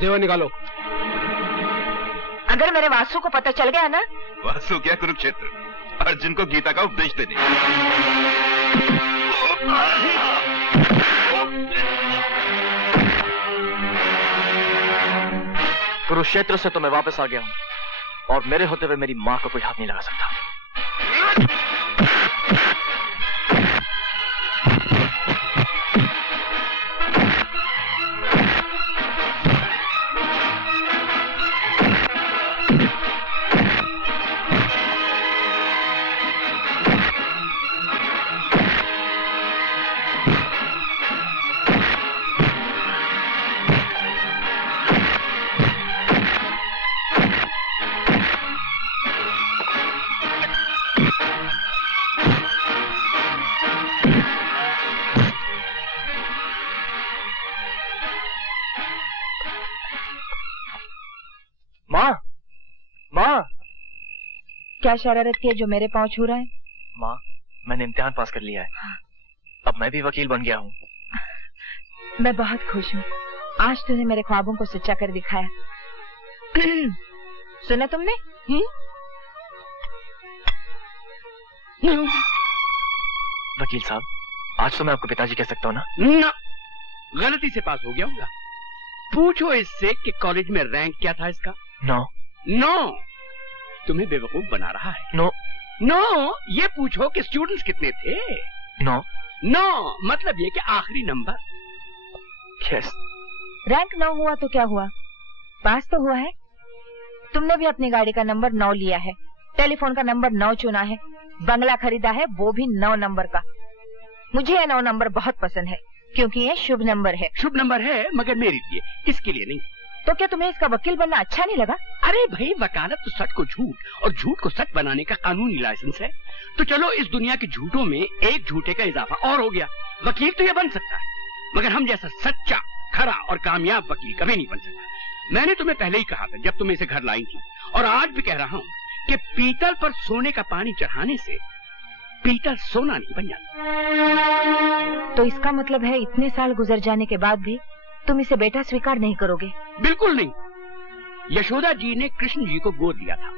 देवा निकालो। अगर मेरे वासु को पता चल गया ना। वासु क्या, कुरुक्षेत्र, अर्जुन को गीता का उपदेश देने। कुरुक्षेत्र से तो मैं वापस आ गया हूं और मेरे होते हुए मेरी मां को कोई हाथ नहीं लगा सकता। क्या शरारत की है जो मेरे पांव छू रहा है? माँ, मैंने इम्तिहान पास कर लिया है। अब मैं भी वकील बन गया हूँ। मैं बहुत खुश हूँ। आज तूने मेरे ख्वाबों को सच्चा कर दिखाया। सुना तुमने? वकील साहब, आज तो मैं आपको पिताजी कह सकता हूँ ना? ना, गलती से पास हो गया होगा। पूछो इससे कि कॉलेज में रैंक क्या था इसका। नो। तुम्हें बेवकूफ बना रहा है। नो, ये पूछो कि स्टूडेंट्स कितने थे। नो मतलब ये कि आखिरी नंबर। यस। रैंक 9 हुआ तो क्या हुआ, पास तो हुआ है। तुमने भी अपनी गाड़ी का नंबर 9 लिया है, टेलीफोन का नंबर 9 चुना है, बंगला खरीदा है वो भी 9 नंबर का। मुझे ये 9 नंबर बहुत पसंद है क्योंकि ये शुभ नंबर है। शुभ नंबर है मगर मेरे लिए, इसके लिए नहीं। तो क्या तुम्हें इसका वकील बनना अच्छा नहीं लगा? अरे भाई, वकालत तो सच को झूठ और झूठ को सच बनाने का कानूनी लाइसेंस है। तो चलो इस दुनिया के झूठों में एक झूठे का इजाफा और हो गया। वकील तो ये बन सकता है मगर हम जैसा सच्चा, खरा और कामयाब वकील कभी नहीं बन सकता। मैंने तुम्हें पहले ही कहा था जब तुम इसे घर लाई थी, और आज भी कह रहा हूँ कि पीतल पर सोने का पानी चढ़ाने से पीतल सोना नहीं बन जाता। तो इसका मतलब है इतने साल गुजर जाने के बाद भी तुम इसे बेटा स्वीकार नहीं करोगे? बिल्कुल नहीं। यशोदा जी ने कृष्ण जी को गोद लिया था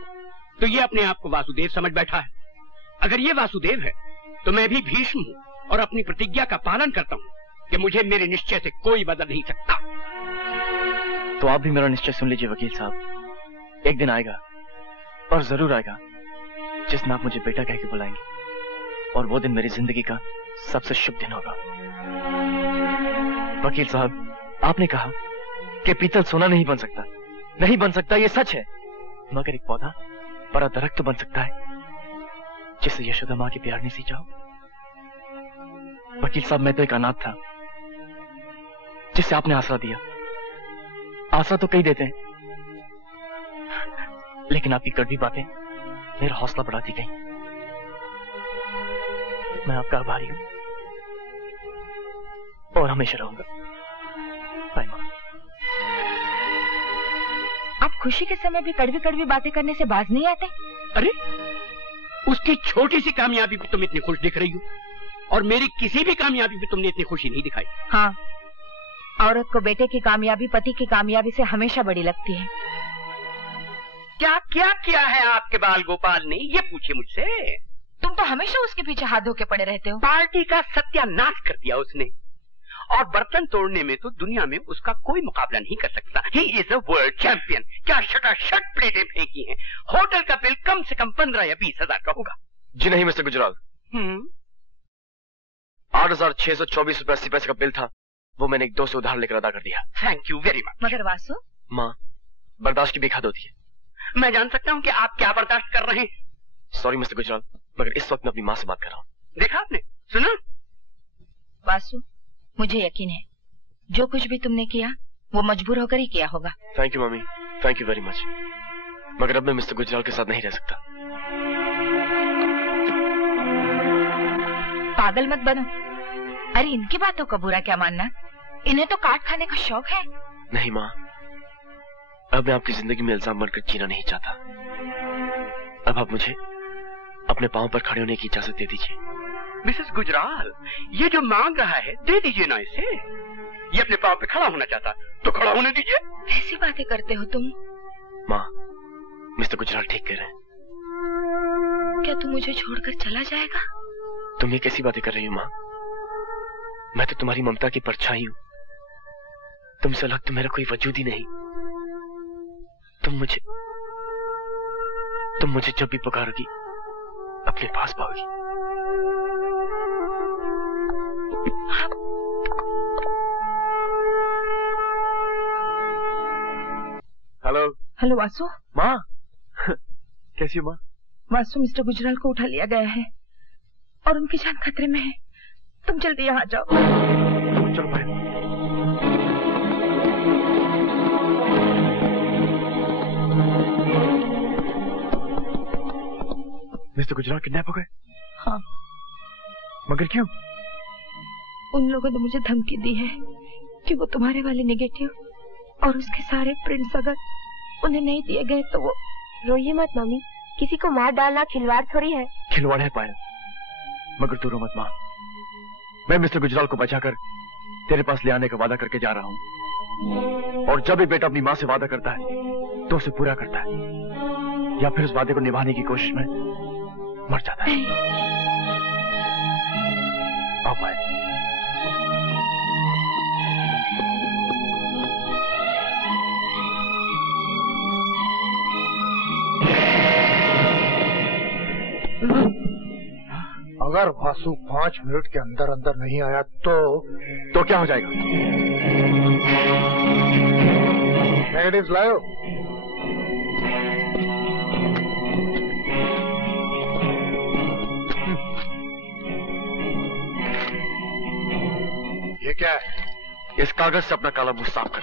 तो ये अपने आप को वासुदेव समझ बैठा है। अगर ये वासुदेव है तो मैं भी भीष्म हूँ और अपनी प्रतिज्ञा का पालन करता हूँ कि मुझे मेरे निश्चय से कोई बदल नहीं सकता। तो आप भी मेरा निश्चय सुन लीजिए वकील साहब। एक दिन आएगा और जरूर आएगा जिस दिन आप मुझे बेटा कह के बुलाएंगे, और वो दिन मेरी जिंदगी का सबसे शुभ दिन होगा। वकील साहब, आपने कहा कि पीतल सोना नहीं बन सकता। नहीं बन सकता, ये सच है, मगर एक पौधा बड़ा दरख्त तो बन सकता है जिसे यशोदा माँ के प्यार ने सींचा हो। वकील साहब, मैं तो एक अनाथ था जिसे आपने आसरा दिया। आसरा तो कई देते हैं लेकिन आपकी कड़वी बातें मेरा हौसला बढ़ाती गई। मैं आपका आभारी हूं और हमेशा रहूंगा। बाय मां। आप खुशी के समय भी कड़वी कड़वी बातें करने से बाज नहीं आते? अरे, उसकी छोटी सी कामयाबी पे तुम इतनी खुश दिख रही हो और मेरी किसी भी कामयाबी पे तुमने इतनी खुशी नहीं दिखाई। हाँ, औरत को बेटे की कामयाबी पति की कामयाबी से हमेशा बड़ी लगती है। क्या क्या किया है आपके बाल गोपाल ने, ये पूछे मुझसे। तुम तो हमेशा उसके पीछे हाथ धो के पड़े रहते हो। पार्टी का सत्यानाश कर दिया उसने, और बर्तन तोड़ने में तो दुनिया में उसका कोई मुकाबला नहीं कर सकता। He is a world champion. क्या शटाशट प्लेटें फेंकी हैं। होटल का बिल कम से कम 15 या 20 हजार का होगा। जी नहीं मिस्टर गुजराल, 8,624 रुपए 80 पैसे का बिल था, वो मैंने एक दोस्त से उधार लेकर अदा कर दिया। Thank you very much. मगर वासु, माँ, बर्दाश्त की भी हद होती है। मैं जान सकता हूँ कि आप क्या बर्दाश्त कर रहे हैं? सॉरी मिस्टर गुजराल, मगर इस वक्त मैं अपनी माँ से बात कर रहा हूँ। देखा आपने, सुना? वासु, मुझे यकीन है जो कुछ भी तुमने किया वो मजबूर होकर ही किया होगा। Thank you mummy, thank you very much, मगर अब मैं मिस्टर गुजराल के साथ नहीं रह सकता। पागल मत बनो। अरे इनकी बातों का बुरा क्या मानना, इन्हें तो काट खाने का शौक है। नहीं माँ, अब मैं आपकी जिंदगी में इल्जाम बनकर जीना नहीं चाहता। अब आप मुझे अपने पांव पर खड़े होने की इजाजत दे दीजिए। मिसेस गुजराल, ये जो मांग रहा है दे दीजिए ना इसे। ये अपने पांव पे खड़ा होना चाहता तो खड़ा होने दीजिए। ऐसी बातें करते हो तुम? माँ, मिस्टर गुजराल ठीक कह रहे हैं। क्या तू मुझे छोड़कर चला जाएगा? तुम ये कैसी बातें कर रही हो माँ? मैं तो तुम्हारी ममता की परछाई हूँ। तुमसे अलग तो मेरा कोई वजूद ही नहीं। तुम मुझे जब भी पुकारोगी अपने पास पाओगी। हेलो। हेलो वासु। माँ कैसी हो माँ? वासु, मिस्टर गुजराल को उठा लिया गया है और उनकी जान खतरे में है। तुम जल्दी यहाँ जाओ। चलो भाई। मिस्टर गुजराल किडनैप हो गए? हाँ। मगर क्यों? उन लोगों ने मुझे धमकी दी है कि वो तुम्हारे वाले नेगेटिव और उसके सारे प्रिंट्स अगर उन्हें नहीं दिए गए तो वो। रोइए मत मम्मी, किसी को मार डालना खिलवाड़ थोड़ी है। खिलवाड़ है पायल, मगर तू रो मत माँ। मैं मिस्टर गुजराल को बचाकर तेरे पास ले आने का वादा करके जा रहा हूँ, और जब भी बेटा अपनी माँ से वादा करता है तो उसे पूरा करता है, या फिर उस वादे को निभाने की कोशिश में मर जाता है। आओ पायल। अगर वासु 5 मिनट के अंदर अंदर नहीं आया तो क्या हो जाएगा? नेगेटिव्स लाओ। ये क्या है? इस कागज से अपना काला मुंह साफ कर।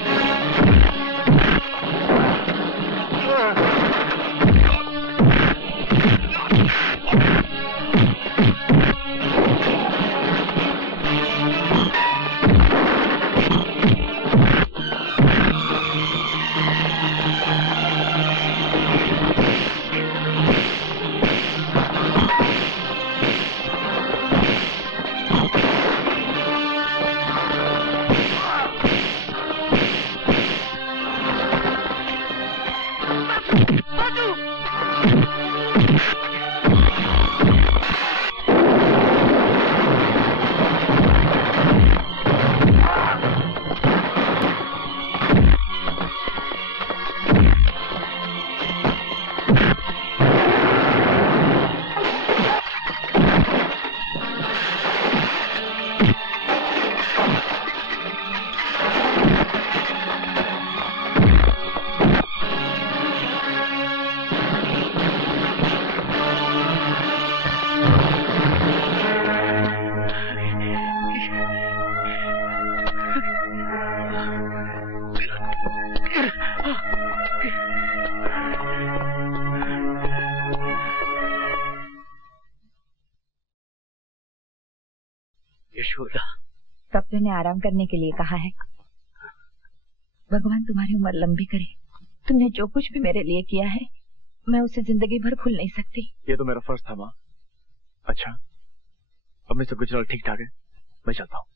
यशोदा, डॉक्टर ने आराम करने के लिए कहा है। भगवान तुम्हारी उम्र लंबी करे। तुमने जो कुछ भी मेरे लिए किया है मैं उसे जिंदगी भर भूल नहीं सकती। ये तो मेरा फर्ज था माँ। अच्छा, अब मिस्टर गुजराल ठीक ठाक है, मैं चलता हूँ।